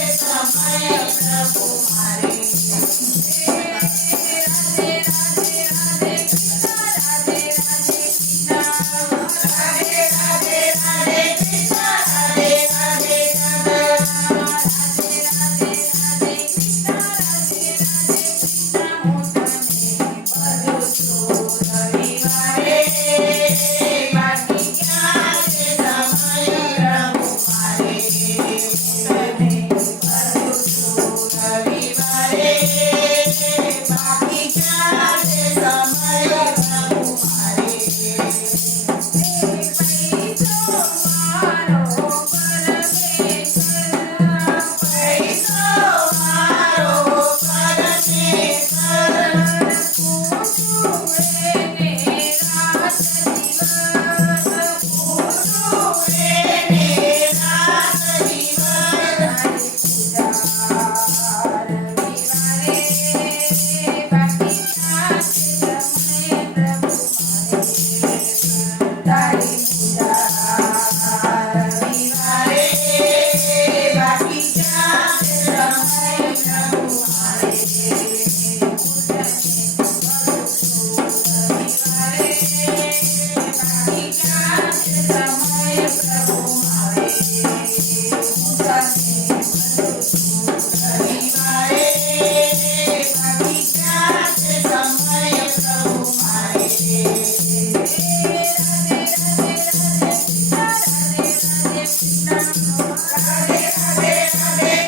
समय प्रभु मारे Yeah.